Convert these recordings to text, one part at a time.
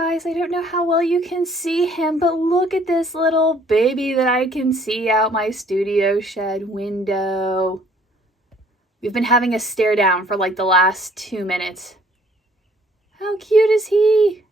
Guys, I don't know how well you can see him, but look at this little baby that I can see out my studio shed window. We've been having a stare down for like the last 2 minutes. How cute is he?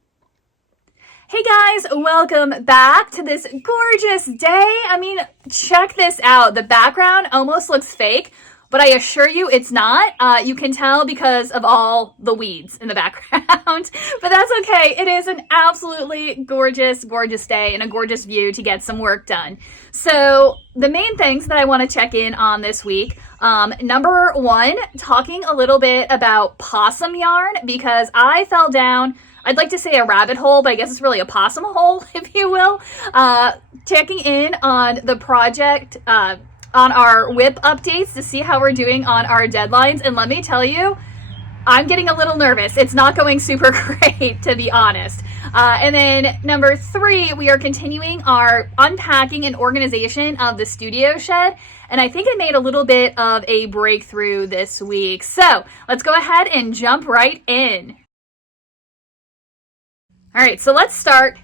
Hey guys, welcome back to this gorgeous day. I mean, check this out. The background almost looks fake, but I assure you it's not. You can tell because of all the weeds in the background, but that's okay. It is an absolutely gorgeous, gorgeous day and a gorgeous view to get some work done. So the main things that I want to check in on this week, number one, talking a little bit about possum yarn because I fell down, I'd like to say a rabbit hole, but I guess it's really a possum hole, if you will. Checking in on the project, on our WIP updates to see how we're doing on our deadlines. And let me tell you, I'm getting a little nervous. It's not going super great, to be honest. And then number three, we are continuing our unpacking and organization of the studio shed. And I think I made a little bit of a breakthrough this week. So let's go ahead and jump right in. All right, so let's start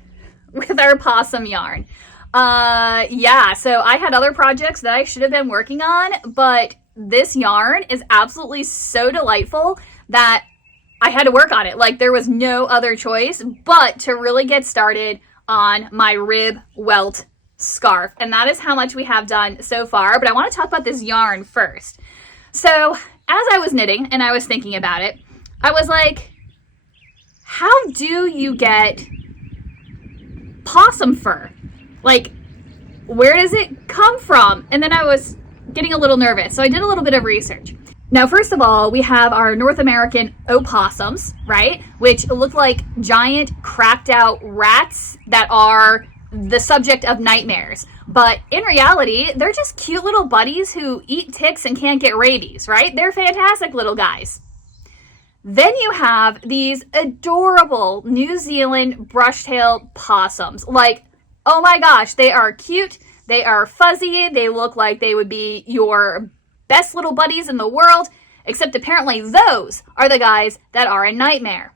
with our possum yarn. So I had other projects that I should have been working on, but this yarn is absolutely so delightful that I had to work on it. Like there was no other choice but to really get started on my rib welt scarf. And that is how much we have done so far, but I want to talk about this yarn first. So as I was knitting and I was thinking about it, I was like, how do you get possum fur? Like, where does it come from? And then I was getting a little nervous, so I did a little bit of research. Now, first of all, we have our North American opossums, right? Which look like giant, cracked out rats that are the subject of nightmares. But in reality, they're just cute little buddies who eat ticks and can't get rabies, right? They're fantastic little guys. Then you have these adorable New Zealand brush-tailed possums. Like, oh my gosh, they are cute. They are fuzzy. They look like they would be your best little buddies in the world, except apparently those are the guys that are a nightmare.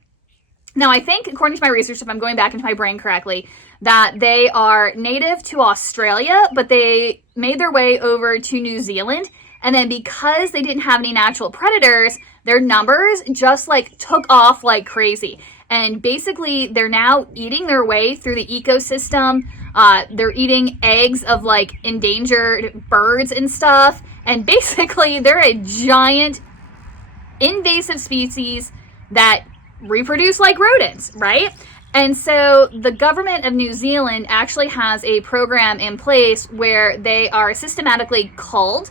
Now, I think, according to my research, if I'm going back into my brain correctly, that they are native to Australia, but they made their way over to New Zealand. And then because they didn't have any natural predators, their numbers just like took off like crazy. And basically they're now eating their way through the ecosystem. They're eating eggs of like endangered birds and stuff. And basically they're a giant invasive species that reproduce like rodents, right? And so the government of New Zealand actually has a program in place where they are systematically culled.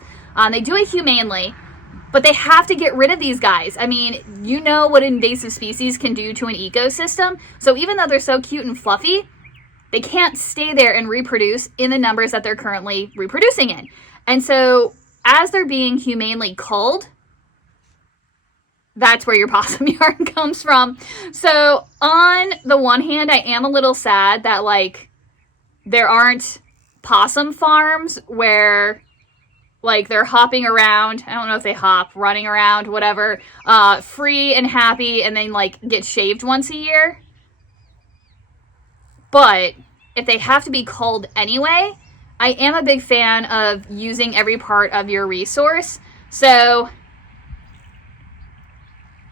They do it humanely, but they have to get rid of these guys. I mean, you know what invasive species can do to an ecosystem. So even though they're so cute and fluffy, they can't stay there and reproduce in the numbers that they're currently reproducing in. And so as they're being humanely culled, that's where your possum yarn comes from. So on the one hand, I am a little sad that like there aren't possum farms where like they're hopping around. I don't know if they hop, running around, whatever, free and happy, and then like get shaved once a year. But if they have to be culled anyway, I am a big fan of using every part of your resource. So a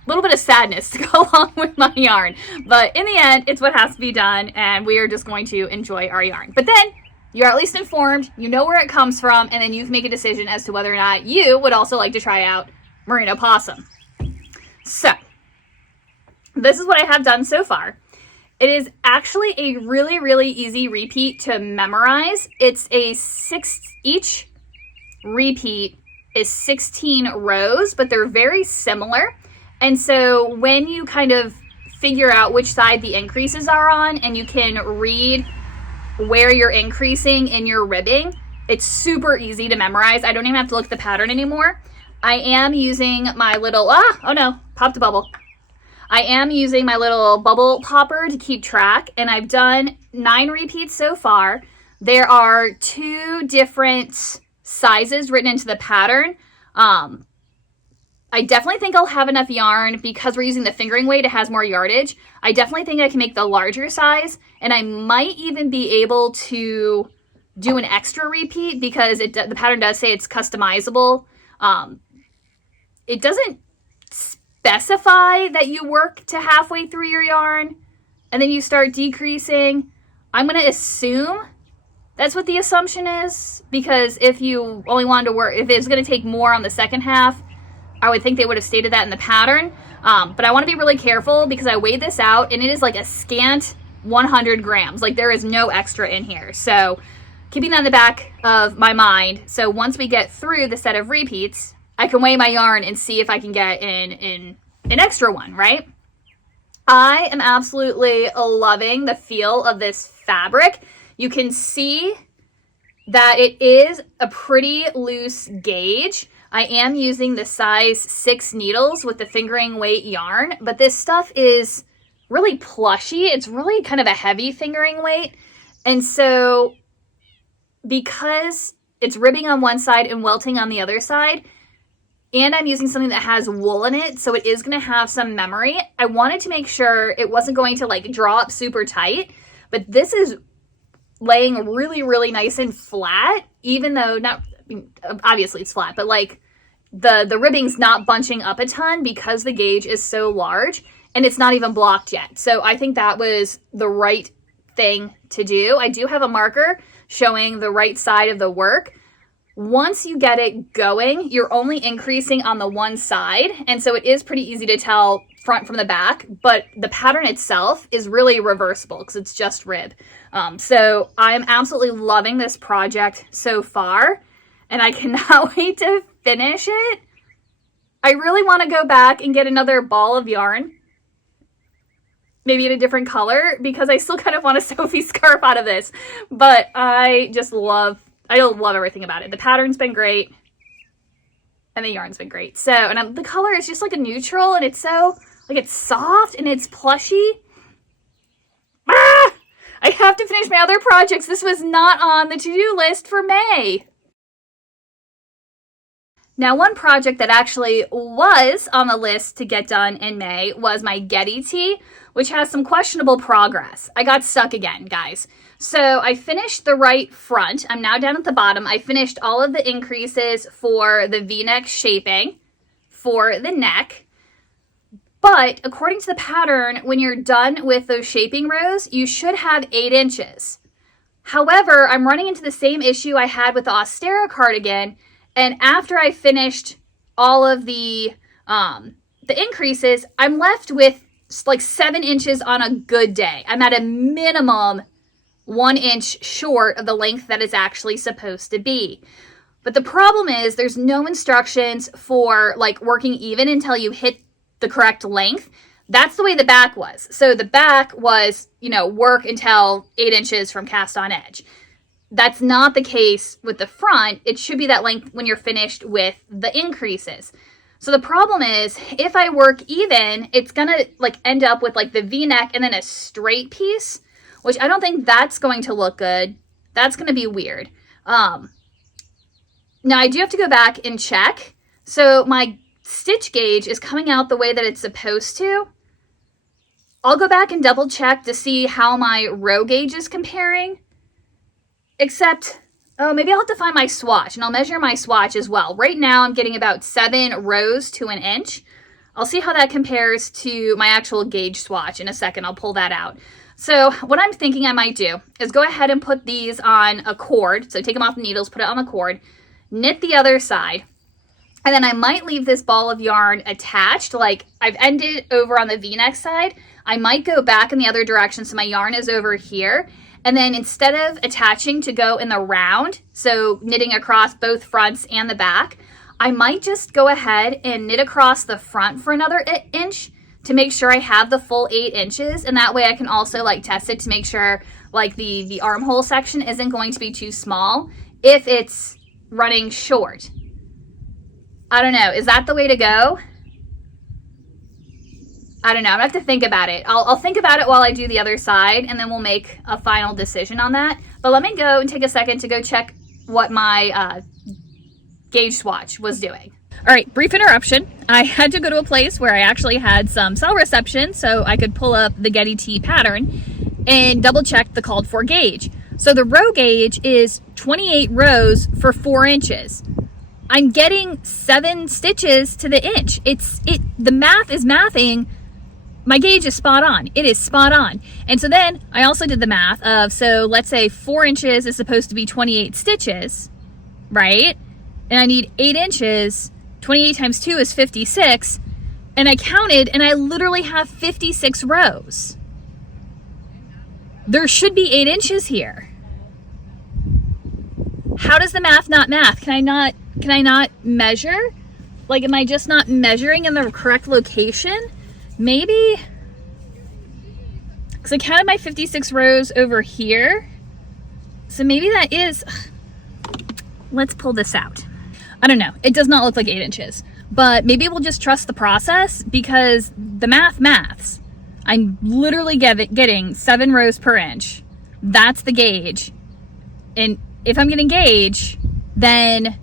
little bit of sadness to go along with my yarn. But in the end, it's what has to be done, and we are just going to enjoy our yarn. But then you're at least informed, you know where it comes from, and then you can make a decision as to whether or not you would also like to try out merino possum. So, this is what I have done so far. It is actually a really, really easy repeat to memorize. It's each repeat is 16 rows, but they're very similar. And so when you kind of figure out which side the increases are on, and you can read where you're increasing in your ribbing, it's super easy to memorize. I don't even have to look at the pattern anymore. I am using my little, popped a bubble. I am using my little bubble popper to keep track, and I've done 9 repeats so far. There are 2 different sizes written into the pattern. I definitely think I'll have enough yarn because we're using the fingering weight. It has more yardage. I definitely think I can make the larger size, and I might even be able to do an extra repeat because the pattern does say it's customizable. It doesn't specify that you work to halfway through your yarn and then you start decreasing. I'm going to assume that's what the assumption is, because if you only wanted to work, if it's going to take more on the second half, I would think they would have stated that in the pattern. But I want to be really careful because I weighed this out and it is like a scant 100 grams. Like there is no extra in here. So keeping that in the back of my mind. So once we get through the set of repeats, I can weigh my yarn and see if I can get in an extra one, right? I am absolutely loving the feel of this fabric. You can see that it is a pretty loose gauge. I am using the size 6 needles with the fingering weight yarn, but this stuff is really plushy. It's really kind of a heavy fingering weight. And so because it's ribbing on one side and welting on the other side, and I'm using something that has wool in it, so it is going to have some memory, I wanted to make sure it wasn't going to like draw up super tight, but this is laying really, really nice and flat, even though obviously it's flat, but like the ribbing's not bunching up a ton because the gauge is so large and it's not even blocked yet. So I think that was the right thing to do. I do have a marker showing the right side of the work. Once you get it going, you're only increasing on the one side. And so it is pretty easy to tell front from the back, but the pattern itself is really reversible because it's just rib. So I'm absolutely loving this project so far, and I cannot wait to finish it. I really want to go back and get another ball of yarn, maybe in a different color, because I still kind of want a Sophie scarf out of this, but I love everything about it. The pattern's been great, and the yarn's been great. So, and the color is just like a neutral, and it's so, like, it's soft, and it's plushy. I have to finish my other projects. This was not on the to-do list for May. Now, one project that actually was on the list to get done in May was my Getty tee, which has some questionable progress. I got stuck again, guys. So I finished the right front. I'm now down at the bottom. I finished all of the increases for the V-neck shaping for the neck. But according to the pattern, when you're done with those shaping rows, you should have 8 inches. However, I'm running into the same issue I had with the Austera cardigan. And after I finished all of the increases, I'm left with like 7 inches on a good day. I'm at a minimum 1 inch short of the length that it's actually supposed to be. But the problem is there's no instructions for like working even until you hit the correct length. That's the way the back was. So the back was, work until 8 inches from cast on edge. That's not the case with the front. It should be that length when you're finished with the increases. So the problem is if I work even, it's going to like end up with like the V-neck and then a straight piece, which I don't think that's going to look good. That's going to be weird. Now I do have to go back and check. So my stitch gauge is coming out the way that it's supposed to. I'll go back and double check to see how my row gauge is comparing. Except, maybe I'll have to find my swatch, and I'll measure my swatch as well. Right now, I'm getting about 7 rows to an inch. I'll see how that compares to my actual gauge swatch in a second. I'll pull that out. So what I'm thinking I might do is go ahead and put these on a cord. So take them off the needles, put it on the cord, knit the other side, and then I might leave this ball of yarn attached. Like I've ended over on the V-neck side. I might go back in the other direction so my yarn is over here. And then instead of attaching to go in the round, so knitting across both fronts and the back, I might just go ahead and knit across the front for another inch to make sure I have the full 8 inches. And that way I can also like test it to make sure like the armhole section isn't going to be too small if it's running short. I don't know. Is that the way to go? I don't know. I'm going to have to think about it. I'll think about it while I do the other side, and then we'll make a final decision on that. But let me go and take a second to go check what my gauge swatch was doing. All right, brief interruption. I had to go to a place where I actually had some cell reception so I could pull up the Getty T pattern and double check the called for gauge. So the row gauge is 28 rows for 4 inches. I'm getting 7 stitches to the inch. The math is mathing. My gauge is spot on. It is spot on. And so then I also did the math of, so let's say 4 inches is supposed to be 28 stitches, right? And I need 8 inches. 28 times 2 is 56. And I counted and I literally have 56 rows. There should be 8 inches here. How does the math not math? Can I not measure? Like, am I just not measuring in the correct location? Maybe, because I counted my 56 rows over here. So maybe that is, let's pull this out. I don't know. It does not look like 8 inches, but maybe we'll just trust the process because the maths. I'm literally getting 7 rows per inch. That's the gauge. And if I'm getting gauge, then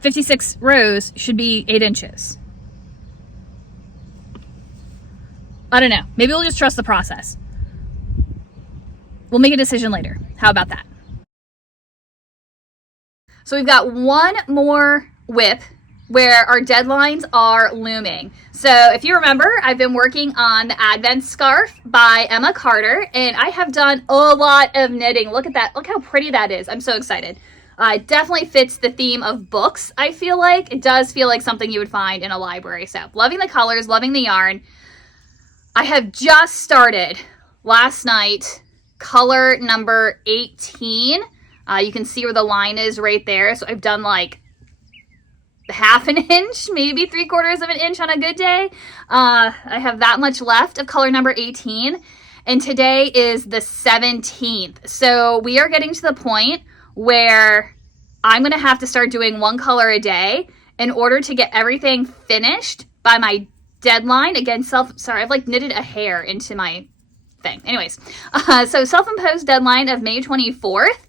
56 rows should be 8 inches. I don't know. Maybe we'll just trust the process. We'll make a decision later. How about that? So we've got one more whip where our deadlines are looming. So if you remember, I've been working on the Advent Scarf by Emma Carter, and I have done a lot of knitting. Look at that. Look how pretty that is. I'm so excited. It definitely fits the theme of books, I feel like. It does feel like something you would find in a library. So loving the colors, loving the yarn. I have just started last night, color number 18. You can see where the line is right there. So I've done like half an inch, maybe 3/4 of an inch on a good day. I have that much left of color number 18. And today is the 17th. So we are getting to the point where I'm going to have to start doing 1 color a day in order to get everything finished by my deadline. Again, sorry, I've like knitted a hair into my thing. Anyways, so self-imposed deadline of May 24th.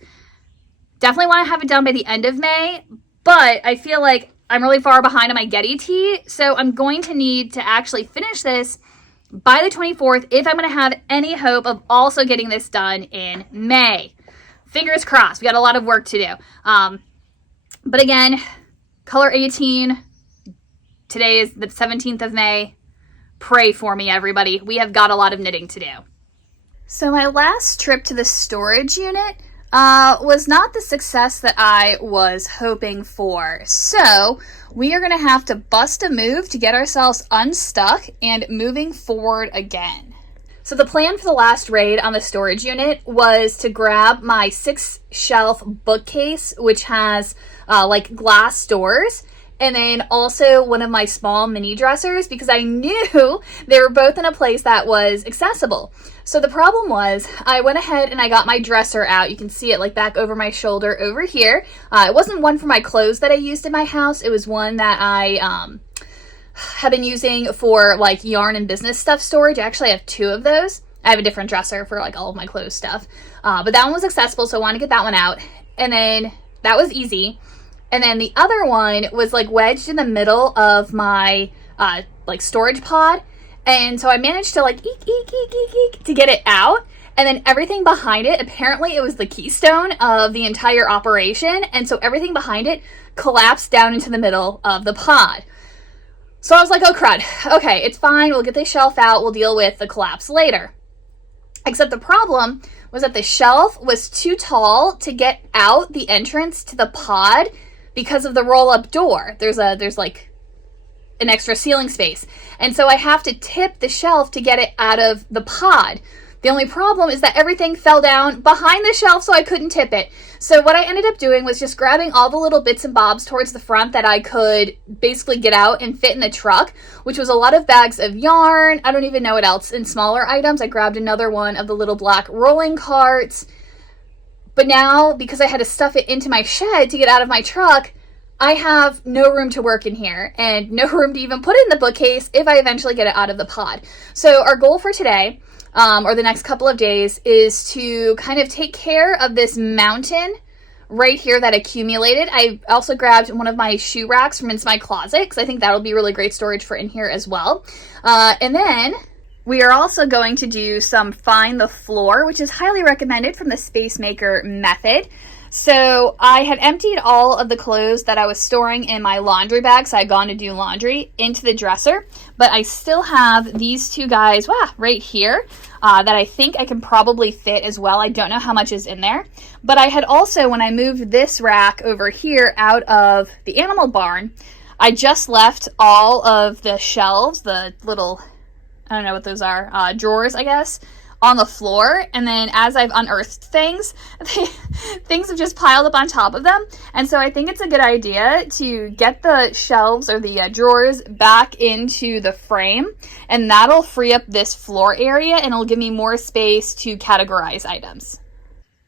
Definitely want to have it done by the end of May, but I feel like I'm really far behind on my Getty T, so I'm going to need to actually finish this by the 24th if I'm going to have any hope of also getting this done in May. Fingers crossed. We got a lot of work to do. But again, color 18. Today is the 17th of May. Pray for me, everybody. We have got a lot of knitting to do. So my last trip to the storage unit was not the success that I was hoping for. So we are going to have to bust a move to get ourselves unstuck and moving forward again. So the plan for the last raid on the storage unit was to grab my 6-shelf bookcase, which has like glass doors, and then also one of my small mini dressers because I knew they were both in a place that was accessible. So the problem was I went ahead and I got my dresser out. You can see it like back over my shoulder over here. It wasn't one for my clothes that I used in my house. It was one that I have been using for like yarn and business stuff storage. I actually have 2 of those. I have a different dresser for like all of my clothes stuff. But that one was accessible, so I wanted to get that one out. And then that was easy. And then the other one was like wedged in the middle of my like storage pod. And so I managed to like eek to get it out. And then everything behind it, apparently it was the keystone of the entire operation. And so everything behind it collapsed down into the middle of the pod. So I was like, oh crud. Okay, it's fine. We'll get the shelf out. We'll deal with the collapse later. Except the problem was that the shelf was too tall to get out the entrance to the pod because of the roll-up door. There's like an extra ceiling space. And so I have to tip the shelf to get it out of the pod. The only problem is that everything fell down behind the shelf, so I couldn't tip it. So what I ended up doing was just grabbing all the little bits and bobs towards the front that I could basically get out and fit in the truck, which was a lot of bags of yarn. I don't even know what else. In smaller items, I grabbed another one of the little black rolling carts. But now, because I had to stuff it into my shed to get out of my truck, I have no room to work in here and no room to even put it in the bookcase if I eventually get it out of the pod. So our goal for today, or the next couple of days, is to kind of take care of this mountain right here that accumulated. I also grabbed one of my shoe racks from inside my closet because I think that'll be really great storage for in here as well. And then we are also going to do some Find the Floor, which is highly recommended from the Space Maker method. So I had emptied all of the clothes that I was storing in my laundry bag, so I had gone to do laundry, into the dresser, but I still have these two guys right here that I think I can probably fit as well. I don't know how much is in there, but I had also, when I moved this rack over here out of the animal barn, I just left all of the shelves, the little, I don't know what those are, drawers, I guess, on the floor, and then as I've unearthed things, things have just piled up on top of them. And so I think it's a good idea to get the shelves or the drawers back into the frame, and that'll free up this floor area and it'll give me more space to categorize items.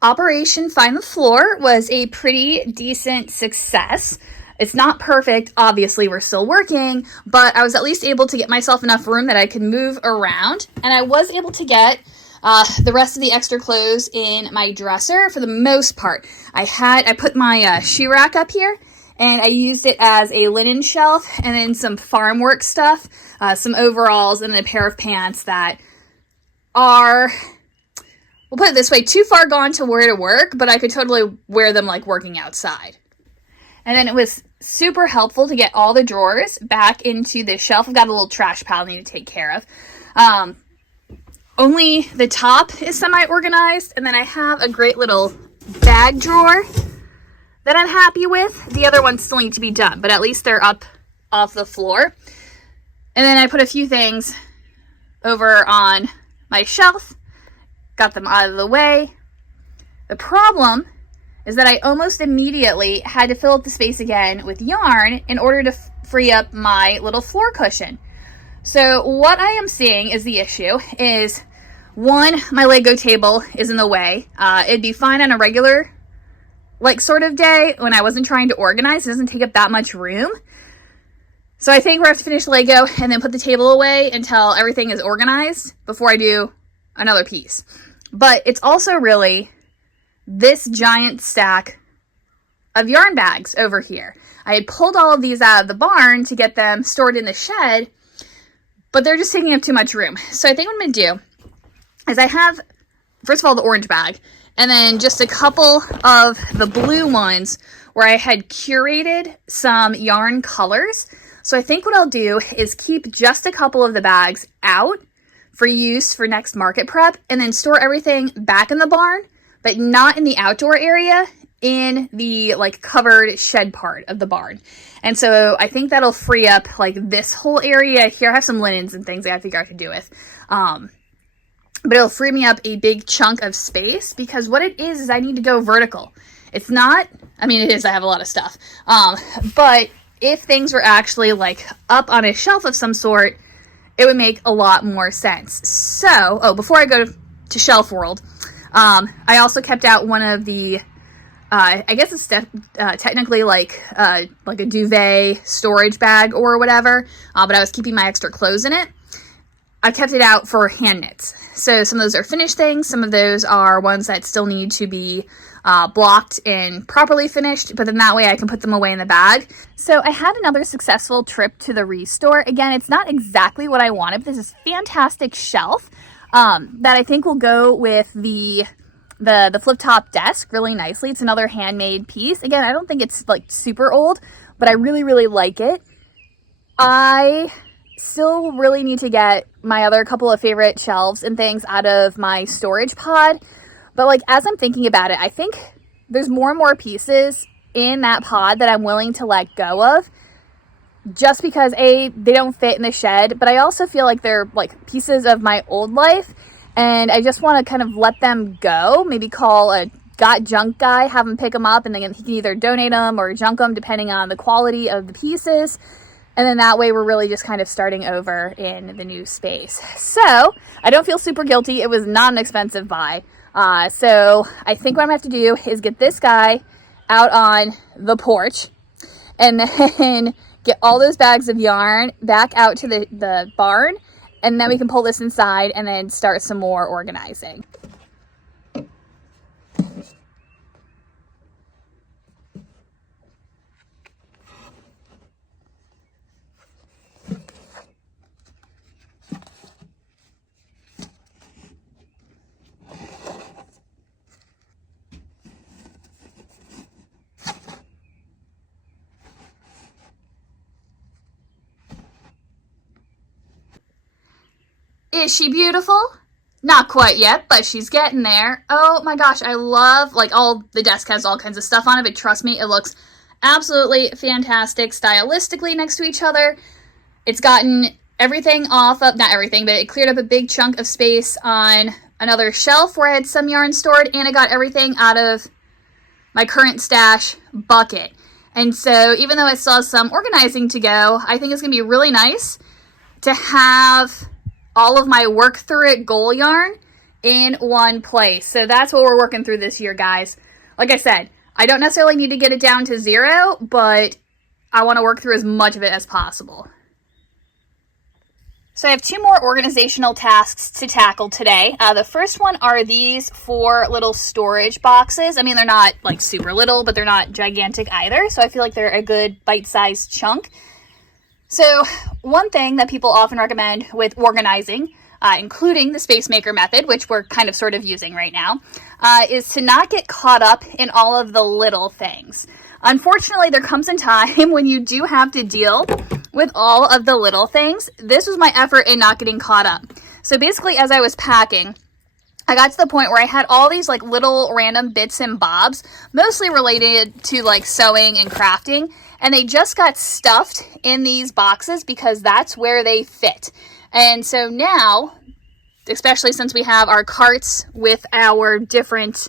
Operation Find the Floor was a pretty decent success. It's not perfect, obviously, we're still working, but I was at least able to get myself enough room that I could move around, and I was able to get the rest of the extra clothes in my dresser for the most part. I put my shoe rack up here, and I used it as a linen shelf, and then some farm work stuff, some overalls, and a pair of pants that are, we'll put it this way, too far gone to wear to work, but I could totally wear them like working outside. And then it was super helpful to get all the drawers back into the shelf. I've got a little trash pile I need to take care of. Only the top is semi-organized, and then I have a great little bag drawer that I'm happy with. The other ones still need to be done, but at least they're up off the floor. And then I put a few things over on my shelf, got them out of the way. The problem is that I almost immediately had to fill up the space again with yarn in order to free up my little floor cushion. So what I am seeing is the issue is, one, my Lego table is in the way. It'd be fine on a regular, like, sort of day when I wasn't trying to organize. It doesn't take up that much room. So I think we're going to have to finish Lego and then put the table away until everything is organized before I do another piece. But it's also really this giant stack of yarn bags over here. I had pulled all of these out of the barn to get them stored in the shed, but they're just taking up too much room. So I think what I'm going to do is I have, first of all, the orange bag, and then just a couple of the blue ones where I had curated some yarn colors. So I think what I'll do is keep just a couple of the bags out for use for next market prep, and then store everything back in the barn, but not in the outdoor area, in the like covered shed part of the barn. And so I think that'll free up like this whole area here. I have some linens and things I have to figure out what to do with. But it'll free me up a big chunk of space, because what it is I need to go vertical. It's not, I mean, it is, I have a lot of stuff. But if things were actually like up on a shelf of some sort, it would make a lot more sense. So, before I go to shelf world, I also kept out one of the, I guess it's technically like a duvet storage bag or whatever, but I was keeping my extra clothes in it. I kept it out for hand knits. So some of those are finished things. Some of those are ones that still need to be blocked and properly finished, but then that way I can put them away in the bag. So I had another successful trip to the Restore. Again, it's not exactly what I wanted, but this is fantastic shelf that I think will go with the flip top desk really nicely. It's another handmade piece. Again, I don't think it's like super old, but I really, really like it. I still really need to get my other couple of favorite shelves and things out of my storage pod. But like, as I'm thinking about it, I think there's more and more pieces in that pod that I'm willing to let go of, just because they don't fit in the shed, but I also feel like they're like pieces of my old life, and I just want to kind of let them go. Maybe call a got junk guy, have him pick them up, and then he can either donate them or junk them depending on the quality of the pieces. And then that way we're really just kind of starting over in the new space. So I don't feel super guilty. It was not an expensive buy. So I think what I'm gonna have to do is get this guy out on the porch, and then get all those bags of yarn back out to the barn, and then we can pull this inside and then start some more organizing. Is she beautiful? Not quite yet, but she's getting there. Oh my gosh, I love, like, all the desk has all kinds of stuff on it, but trust me, it looks absolutely fantastic stylistically next to each other. It's gotten everything off of, not everything, but it cleared up a big chunk of space on another shelf where I had some yarn stored, and it got everything out of my current stash bucket. And so even though it still has some organizing to go, I think it's going to be really nice to have all of my work through it goal yarn in one place. So that's what we're working through this year, guys. Like I said, I don't necessarily need to get it down to 0, but I want to work through as much of it as possible. So I have 2 more organizational tasks to tackle today. The first one are these 4 little storage boxes. I mean, they're not like super little, but they're not gigantic either. So I feel like they're a good bite-sized chunk. So one thing that people often recommend with organizing, including the Space Maker method, which we're kind of sort of using right now, is to not get caught up in all of the little things. Unfortunately, there comes a time when you do have to deal with all of the little things. This was my effort in not getting caught up. So basically, as I was packing, I got to the point where I had all these like little random bits and bobs, mostly related to like sewing and crafting, and they just got stuffed in these boxes because that's where they fit. And so now, especially since we have our carts with our different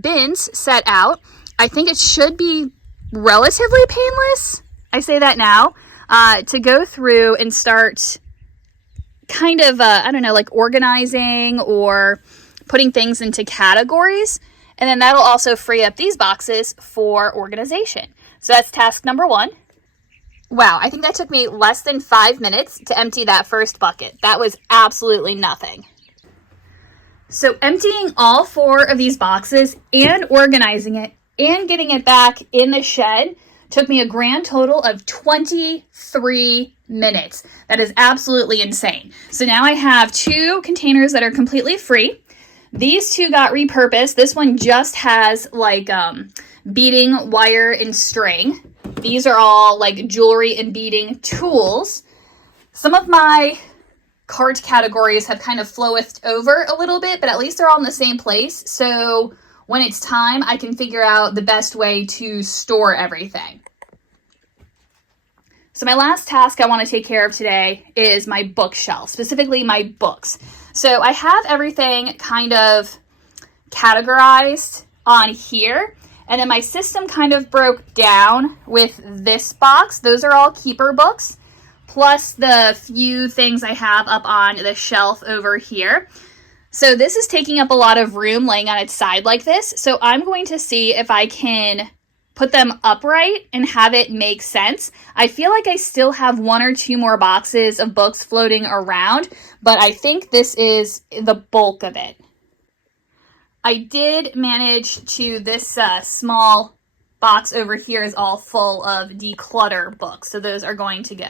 bins set out, I think it should be relatively painless, I say that now, to go through and start kind of, I don't know, like organizing or putting things into categories. And then that'll also free up these boxes for organization. So that's task number 1. Wow, I think that took me less than 5 minutes to empty that first bucket. That was absolutely nothing. So emptying all 4 of these boxes and organizing it and getting it back in the shed took me a grand total of 23 minutes. That is absolutely insane. So now I have 2 containers that are completely free. These 2 got repurposed. This one just has like beading wire and string. These are all like jewelry and beading tools. Some of my cart categories have kind of flowed over a little bit, but at least they're all in the same place. So when it's time, I can figure out the best way to store everything. So my last task I want to take care of today is my bookshelf, specifically my books. So I have everything kind of categorized on here, and then my system kind of broke down with this box. Those are all keeper books, plus the few things I have up on the shelf over here. So this is taking up a lot of room laying on its side like this. So I'm going to see if I can put them upright and have it make sense. I feel like I still have 1 or 2 more boxes of books floating around, but I think this is the bulk of it. I did manage to, this small box over here is all full of declutter books, so those are going to go.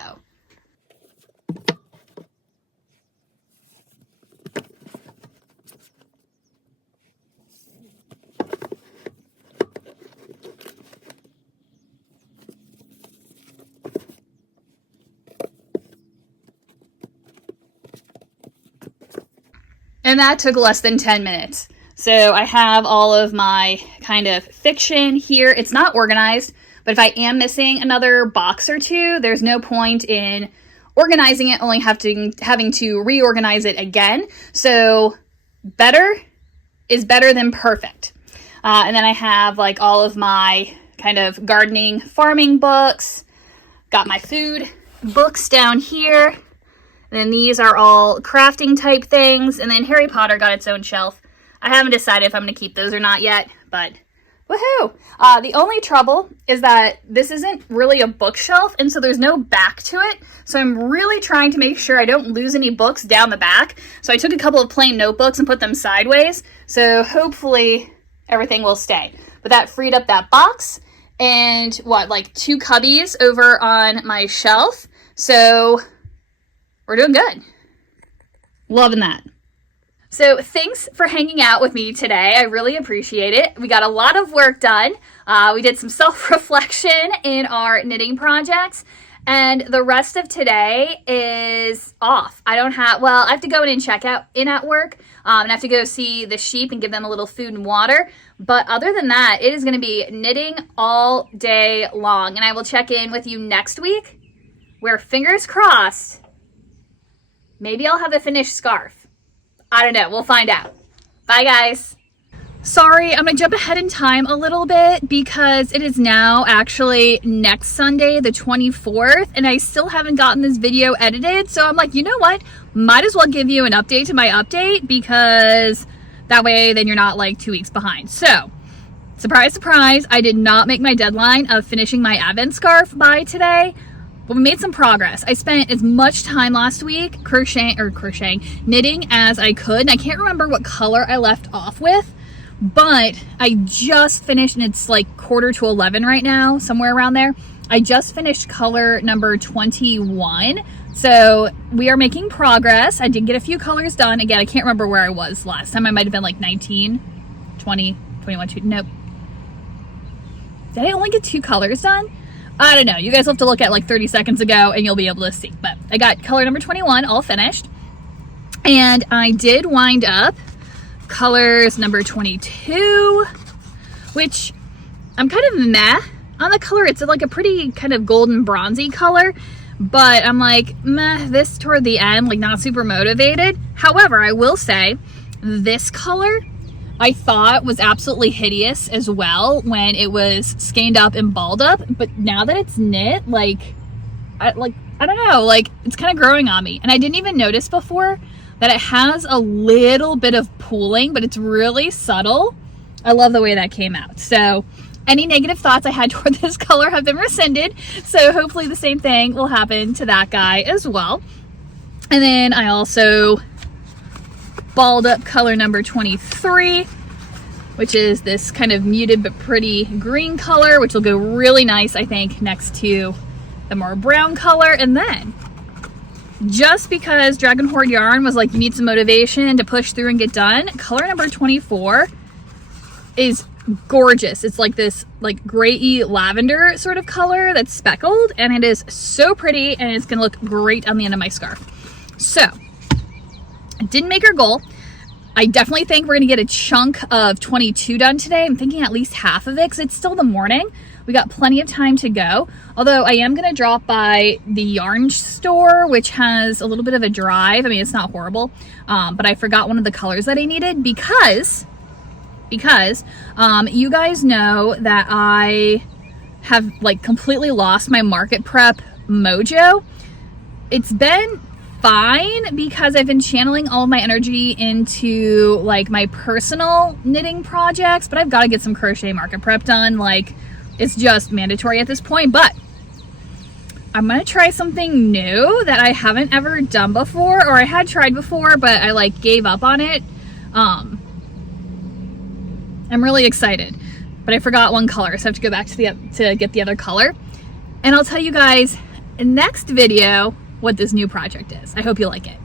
And that took less than 10 minutes. So I have all of my kind of fiction here. It's not organized, but if I am missing another box or 2, there's no point in organizing it, only having to reorganize it again. So better is better than perfect. And then I have like all of my kind of gardening, farming books. Got my food books down here. And then these are all crafting type things. And then Harry Potter got its own shelf. I haven't decided if I'm going to keep those or not yet, but woohoo! The only trouble is that this isn't really a bookshelf, and so there's no back to it. So I'm really trying to make sure I don't lose any books down the back. So I took a couple of plain notebooks and put them sideways. So hopefully everything will stay. But that freed up that box and like 2 cubbies over on my shelf. So we're doing good. Loving that. So thanks for hanging out with me today. I really appreciate it. We got a lot of work done. We did some self-reflection in our knitting projects, And the rest of today is off. I don't have, well, I have to go in and check out in at work, and I have to go see the sheep and give them a little food and water. But other than that, it is going to be knitting all day long. And I will check in with you next week where, fingers crossed, maybe I'll have a finished scarf. I don't know. We'll find out. Bye, guys. Sorry, I'm going to jump ahead in time a little bit because it is now actually next Sunday, the 24th, and I still haven't gotten this video edited. So I'm like, you know what? Might as well give you an update to my update, because that way then you're not like 2 weeks behind. So, surprise, surprise, I did not make my deadline of finishing my Advent scarf by today, but we made some progress. I spent as much time last week knitting as I could, and I can't remember what color I left off with. But I just finished, and it's like 10:45 right now, somewhere around there. I just finished color number 21. So we are making progress. I did get a few colors done. Again, I can't remember where I was last time. I might have been like 19, 20, 21, 2. Nope. Did I only get 2 colors done? I don't know. You guys will have to look at like 30 seconds ago and you'll be able to see. But I got color number 21 all finished. And I did wind up colors number 22, which I'm kind of meh on the color. It's like a pretty kind of golden bronzy color, but I'm like meh this toward the end, like not super motivated. However, I will say this color I thought was absolutely hideous as well when it was skeined up and balled up, but now that it's knit, I don't know, like it's kind of growing on me. And I didn't even notice before that it has a little bit of pooling, but it's really subtle. I love the way that came out. So any negative thoughts I had toward this color have been rescinded. So hopefully the same thing will happen to that guy as well. And then I also balled up color number 23, which is this kind of muted but pretty green color, which will go really nice, I think, next to the more brown color. And then, just because Dragon Horde Yarn was like, you need some motivation to push through and get done, color number 24 is gorgeous. It's like this like gray-y lavender sort of color that's speckled, and it is so pretty, and it's gonna look great on the end of my scarf. So I didn't make our goal. I definitely think we're gonna get a chunk of 22 done today. I'm thinking at least half of it because it's still the morning. We got plenty of time to go. Although I am gonna drop by the yarn store, which has a little bit of a drive. I mean, it's not horrible, but I forgot one of the colors that I needed because you guys know that I have like completely lost my market prep mojo. It's been fine because I've been channeling all of my energy into like my personal knitting projects, but I've got to get some crochet market prep done. Like, it's just mandatory at this point. But I'm gonna try something new that I haven't ever done before, or I had tried before but I like gave up on it. I'm really excited, but I forgot one color, so I have to go back to get the other color, and I'll tell you guys in next video what this new project is. I hope you like it.